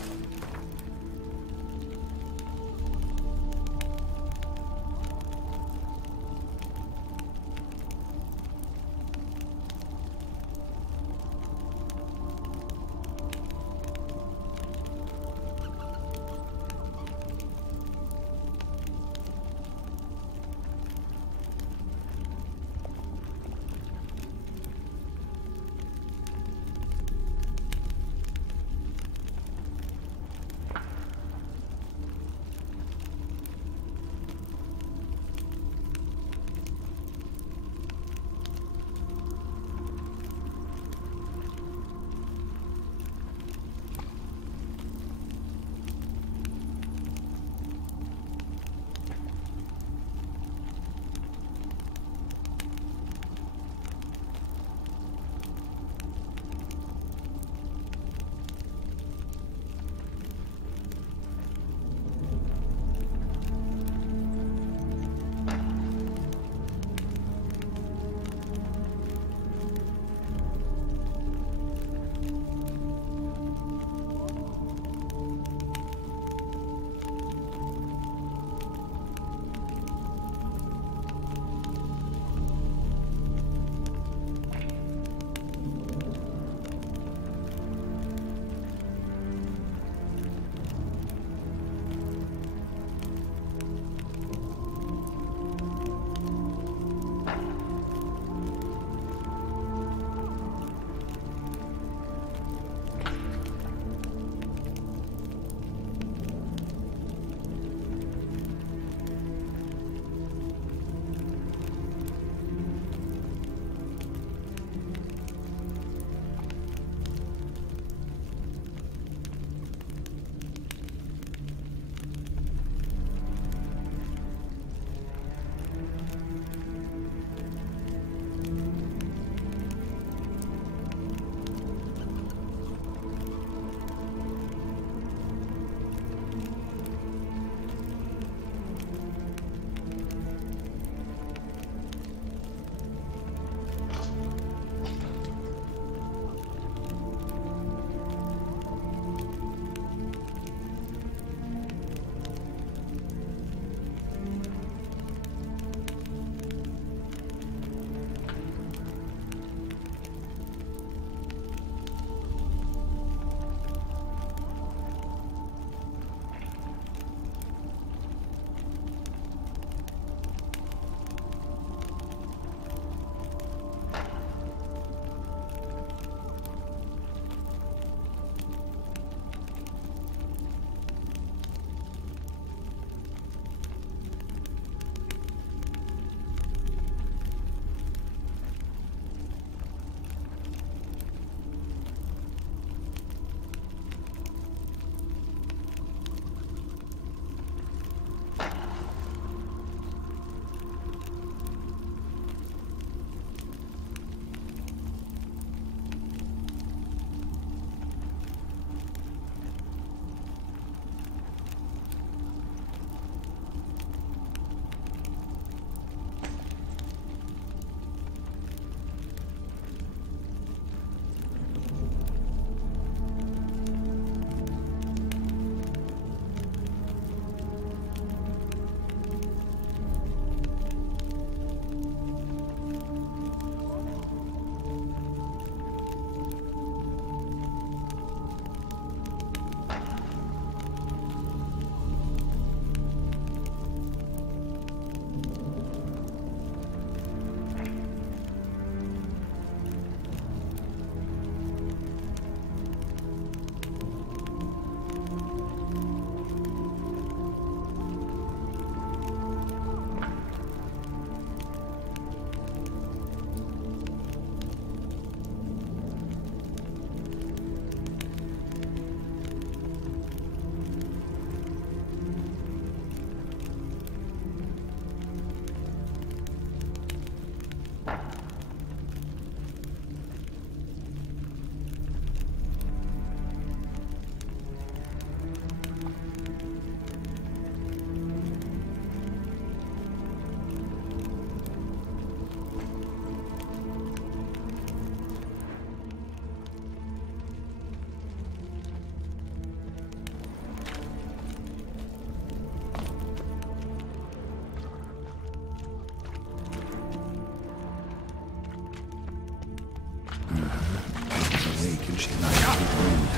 can she not be rude?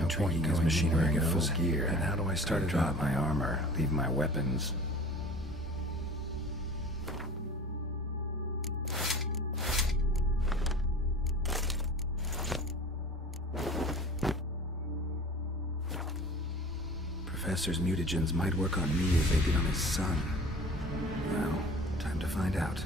Intriguing as machinery goes, gear. And how do I start to drop my armor, leave my weapons? Professor's mutagens might work on me as they did on his son. Well, time to find out.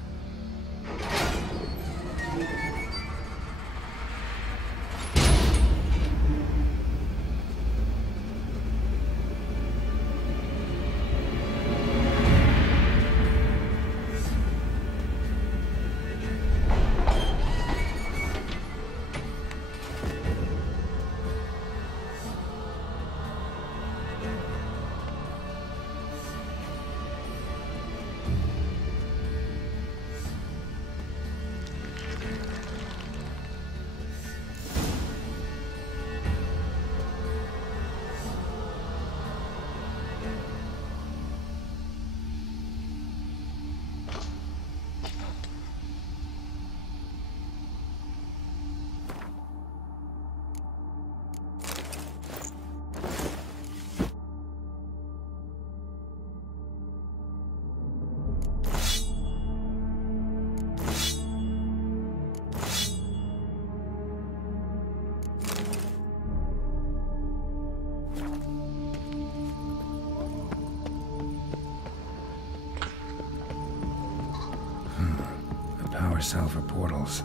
poor cell for portals.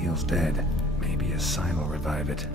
Feels dead. Maybe a sign will revive it.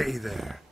Hey there.